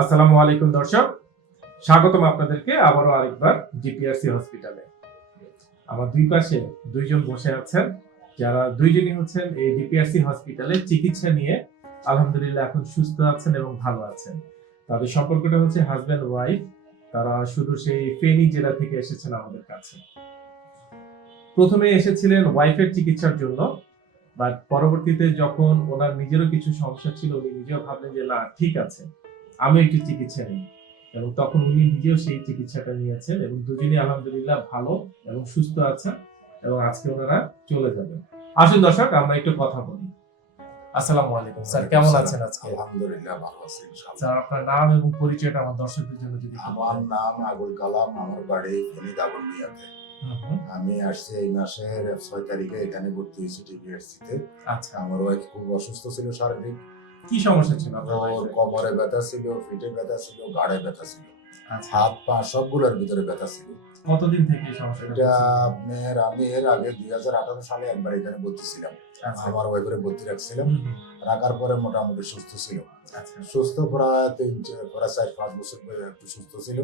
আসসালামু আলাইকুম দর্শক। স্বাগতম আপনাদেরকে আবারও আরেকবার ডিপিআরসি হসপিটালে। আমার দুই পাশে দুইজন বসে আছেন, যারা দুইজনই হচ্ছেন এই ডিপিআরসি হসপিটালে চিকিৎসা নিয়ে আলহামদুলিল্লাহ এখন সুস্থ আছেন এবং ভালো আছেন। তাদের সম্পর্কটা হচ্ছে হাজব্যান্ড, ওয়াইফ। তারা শুধু সেই ফেনী জেলা থেকে এসেছেন আমাদের কাছে। প্রথমে এসেছিলেন ওয়াইফের চিকিৎসার জন্য, বাট পরবর্তীতে যখন ওনার নিজেরও কিছু সমস্যা ছিল, উনি নিজেও ভাবলেন যে, না, ঠিক আছে। আমি একটু চিকিৎসা নিই। এবং তখন উনি নিজেও সেই চিকিৎসাটা নিয়েছেন এবং দুজনই আলহামদুলিল্লাহ ভালো এবং সুস্থ আছেন এবং আজকে ওনারা চলে যাবেন। আসুন দর্শক আমরা একটু কথা বলি। আসসালামু আলাইকুম স্যার কেমন আছেন আজকে? আলহামদুলিল্লাহ ভালো আছি। স্যার আপনার নাম এবং পরিচয়টা আমার দর্শকদের জন্য যদি আমার নাম আবুল কালাম আমার বাড়ি ফেনী দাগনমিয়াতে। আমি আসছি এই মাসের ছয় তারিখে এখানে ভর্তি হয়েছি টিপিএসসি আচ্ছা। আমার ওয়াইফ খুব অসুস্থ ছিল শারীরিক। কি সমস্যা ছিল কোমরে ব্যথা ছিল পিঠে ব্যথা ছিল ঘাড়ে ব্যথা ছিল। আচ্ছা। হাত পা সবগুলোর ভিতরে ব্যথা ছিল। কতদিন থেকে এই সমস্যাটা এটা আপনার আমি এর আগে দুই হাজার আঠারো সালে একবার এখানে ভর্তি ছিলাম। আচ্ছা। আমার ওয়াইফের ভর্তি রাখছিলাম। রাখার পরে মোটামুটি সুস্থ ছিল। আচ্ছা। সুস্থ প্রায় তিন চার- প্রায় চার পাঁচ বছর পরে একটু সুস্থ ছিল।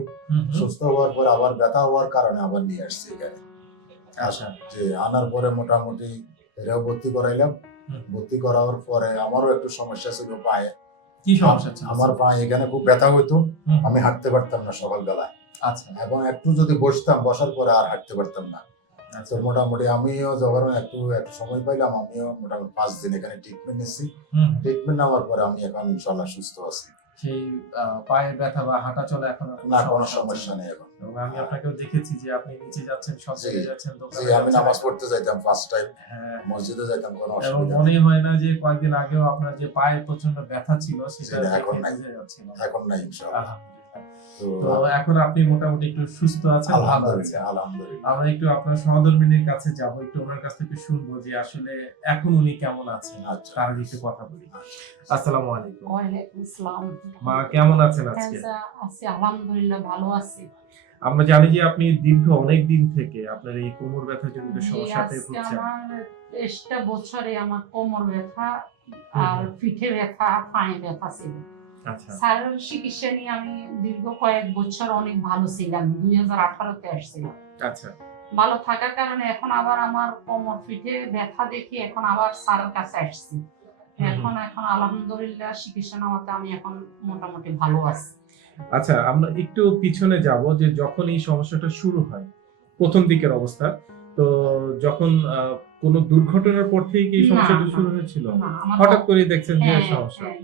সুস্থ হওয়ার পর আবার ব্যথা হওয়ার কারণে আবার নিয়ে আসছি এখানে। আচ্ছা। যে আনার পরে মোটামুটি এরাও ভর্তি করাইলাম। ভর্তি করার পরে আমারও একটু সমস্যা ছিল পায়ে। কি সমস্যা ছিল? আমার পায়ে এখানে খুব ব্যথা হইতো। আমি হাঁটতে পারতাম না সকালবেলায়। আচ্ছা। এবং একটু যদি বসতাম বসার পরে আর হাঁটতে পারতাম না। আচ্ছা। তো মোটামুটি আমিও যখন একটু একটু সময় পাইলাম আমিও মোটামুটি পাঁচ দিন এখানে ট্রিটমেন্ট নিচ্ছি ট্রিটমেন্ট নেওয়ার পরে আমি এখন ইনশাল্লাহ সুস্থ আছি। সেই পায়ের ব্যথা বা হাঁটা চলা এখন আর কোনো সমস্যা নেই এখন। এবং আমি আপনাকেও দেখেছি যে আপনি নিচে যাচ্ছেন সব জায়গায় যাচ্ছেন দোকানে আমি নামাজ পড়তে যাইতাম ফার্স্ট টাইম হ্যাঁ। মসজিদে যাইতাম কোনো অসুবিধা মনে হয় না যে কয়েকদিন আগেও আপনার যে পায়ে প্রচণ্ড ব্যথা ছিল সেটা এখন নাই। এখন নাই ইনশাআল্লাহ। তো এখন আপনি মোটামুটি একটু সুস্থ আছেন? ভালো আছেন আলহামদুলিল্লাহ। আমরা একটু আপনার সহধর্মিনীর কাছে যাব একটু ওনার কাছ থেকে শুনব যে আসলে এখন উনি কেমন আছেন আচ্ছা তার একটু কথা বলি। আসসালামু আলাইকুম। আসসালাম। মা কেমন আছেন আজকে? আচ্ছা, আছি আলহামদুলিল্লাহ ভালো আছি। আমরা জানি যে আপনি দীর্ঘ অনেক দিন থেকে আপনার এই কোমর ব্যথা জনিত সমস্যাতে ভুগছেন। আমার তেইশটা বছরে আমার কোমর ব্যথা আর পিঠে ব্যথা পায়ে ব্যথা ছিল। আচ্ছা স্যারের চিকিৎসা নিয়ে আমি দীর্ঘ কয়েক বছর অনেক ভালো ছিলাম দুই হাজার আঠারোতে আসছিলাম আচ্ছা। ভালো থাকার কারণে এখন আবার আমার কোমর পিঠে ব্যথা দেখি এখন আবার স্যারের কাছে আসছি। এখন এখন আলহামদুলিল্লাহ চিকিৎসা নেওয়াতে আমি এখন মোটামুটি ভালো আছি। আচ্ছা আমরা একটু পিছনে যাব যে যখন এই সমস্যাটা শুরু হয় প্রথম দিকের অবস্থা। তো যখন কোনো দুর্ঘটনার পর থেকে কি সমস্যাটা শুরু হয়েছিল? হঠাৎ করে দেখছেন যে সমস্যা হ্যাঁ,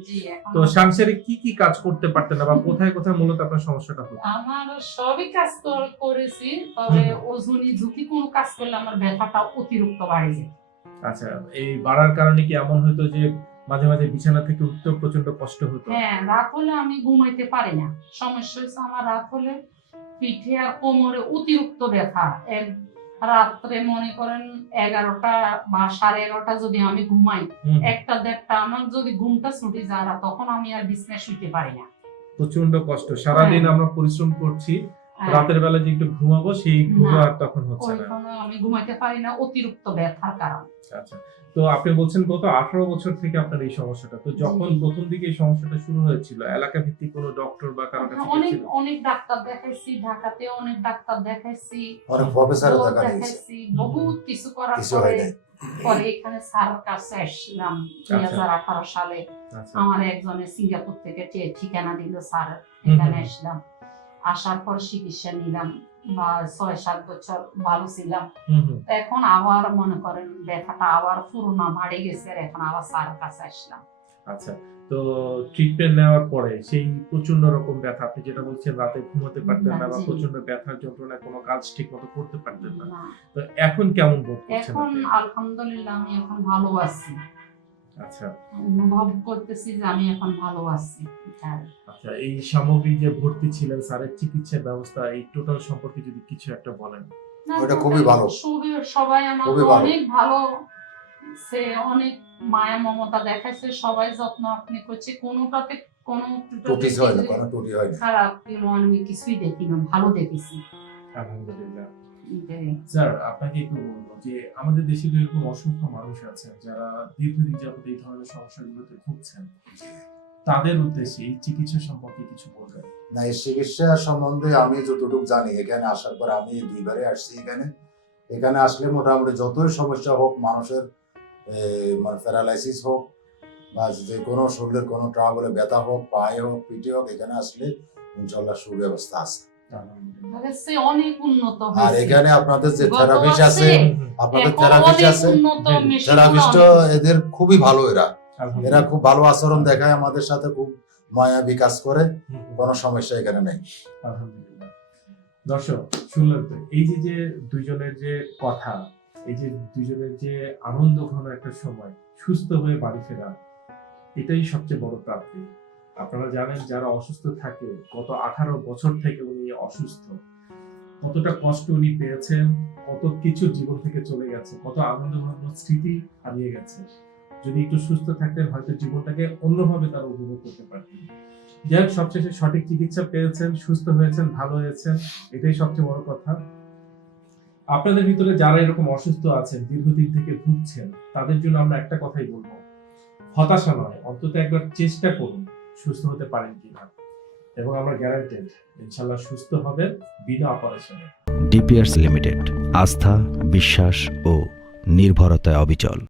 তো সাংসারিক কি কি কাজ করতে পারতেন না বা কোথায় কোথায় মূলত আপনার সমস্যাটা হতো? আমার সবই কাজ কর- করেছি তবে হুম। ওজনী ঝুঁকি কোনো কাজ করলে আমার ব্যথাটা অতিরিক্ত বাড়ে যায়। আচ্ছা এই বাড়ার কারণে কি এমন হতো যে মাঝে মাঝে বিছানা থেকে উঠতে প্রচণ্ড কষ্ট হতো? হ্যাঁ রাত হলে আমি ঘুমাইতে পারি না। সমস্যা হচ্ছে আমার রাত হলে পিঠে আর কোমরে অতিরিক্ত ব্যথা এক রাত্রে মনে করেন এগারোটা বা সাড়ে এগারোটা যদি আমি ঘুমাই একটা দেড়টা আমার যদি ঘুমটা ছুটি যায় তখন আমি আর বিছনায় শুইতে পারি না। প্রচণ্ড কষ্ট। সারাদিন হ্যাঁ। আমরা পরিশ্রম করছি রাতের বেলা যে একটু ঘুমাবো সেই ঘুম আর তখন হচ্ছে না। আমি ঘুমাইতে পারি না অতিরিক্ত ব্যথার কারণ। আচ্ছা তো আপনি বলছেন গত আঠারো বছর থেকে আপনার এই সমস্যাটা। তো যখন প্রথম দিকে এই সমস্যাটা শুরু হয়েছিল এলাকা ভিত্তিক কোনো ডক্টর বা কারও কাছে অনেক অনেক ডাক্তার দেখাইছি ঢাকাতে অনেক ডাক্তার দেখাইছি অনেক প্রফেসর দেখাইছি। বহুত কিছু করার পরে পরে এখানে স্যার কাছে আসলাম দুই হাজার আঠারো সালে। আচ্ছা। আমার একজনে সিঙ্গাপুর থেকে টে- ঠিকানা দিল স্যার এখানে আসলাম। আসার পর চিকিৎসা নিলাম বা ছয় সাত বছর ভালো ছিলাম। এখন আবার মনে করেন ব্যথাটা আবার পুরোনো বাড়ে গেছে এখন আবার স্যার কাছে আসলাম। আচ্ছা তো ট্রিটমেন্ট নেওয়ার পরে সেই প্রচণ্ড রকম ব্যথা আপনি যেটা বলছেন রাতে ঘুমাতে পারতেন না বা প্রচণ্ড ব্যথার যন্ত্রণায় কোনো কাজ ঠিক মতো করতে পারতেন না। না, তো এখন কেমন বোধ করছেন এখন আলহামদুলিল্লাহ আমি এখন ভালো আছি। আচ্ছা। অনুভব করতেছি যে আমি এখন ভালো আছি। আচ্ছা এই সামগ্রিক যে ভর্তি ছিলেন স্যারের চিকিৎসার ব্যবস্থা এই টোটাল সম্পর্কে যদি কিছু একটা বলেন। ওটা খুবই ভালো। সবাই আমার অনেক ভালো। সে অনেক মায়া মমতা দেখাইছে সবাই যত্ন আপনি করছে। কোনোটাতে কোনো টুটি হয় না কোনো টুটি হয় না। খারাপ আমি কিছুই দেখি না ভালো দেখেছি। আলহামদুলিল্লাহ। স্যার আপনাকে একটু বলব যে আমাদের দেশে তো এরকম অসংখ্য মানুষ আছেন যারা দীর্ঘদিন যাবত এই ধরনের সমস্যাগুলোতে ভুগছেন। তাদের উদ্দেশ্যে এই চিকিৎসা সম্পর্কে কিছু বলবেন। না এই চিকিৎসা সম্বন্ধে আমি যতটুকু জানি এখানে আসার পর আমি দুইবারে আসছি এখানে। এখানে আসলে মোটামুটি যতই সমস্যা হোক মানুষের মানে প্যারালাইসিস হোক বা যে কোনো শরীরের কোনো ট্রাবলে ব্যথা হোক পায়ে হোক পিঠে হোক এখানে আসলে ইনশাল্লাহ সুব্যবস্থা আছে। আলহামদুলিল্লাহ। আগের চেয়ে অনেক উন্নত আর এখানে আপনাদের যে থেরাপিস্ট আছে আপনাদের থেরাপিস্ট আছে উন্নত জি, মেশিনগুলো থেরাপিস্ট এদের খুবই ভালো এরা। এরা খুব ভালো আচরণ দেখায় আমাদের সাথে খুব মায়া বিকাশ করে। কোনো সমস্যা এখানে নেই। দর্শক শুনলেন তো এই যে যে দুইজনের যে কথা এই যে দুইজনের যে আনন্দ ঘন একটা সময় সুস্থ হয়ে বাড়ি ফেরা এটাই সবচেয়ে বড় প্রাপ্তি। আপনারা জানেন যারা অসুস্থ থাকে, গত আঠারো বছর থেকে উনি অসুস্থ। কতটা কষ্ট উনি পেয়েছেন, কত কিছু জীবন থেকে চলে গেছে, কত আনন্দ ঘন স্মৃতি হারিয়ে গেছে। যদি একটু সুস্থ থাকতেন, হয়তো জীবনটাকে অন্যভাবে তারা উপভোগ করতে পারতেন। যাই হোক, সবশেষে সঠিক চিকিৎসা পেয়েছেন, সুস্থ হয়েছেন, ভালো হয়েছেন, এটাই সবচেয়ে বড় কথা। আপনাদের ভিতরে যারা এরকম অসুস্থ আছেন, দীর্ঘদিন থেকে ভুগছেন, তাদের জন্য আমরা একটা কথাই বলব। হতাশা নয়, অন্তত একবার চেষ্টা করুন। সুস্থ হতে পারেন কিনা। এবং আমরা গ্যারান্টেড ইনশাল্লাহ সুস্থ হবে বিনা অপারেশনে। ডিপিআরস লিমিটেড আস্থা, বিশ্বাস ও নির্ভরতায় অবিচল।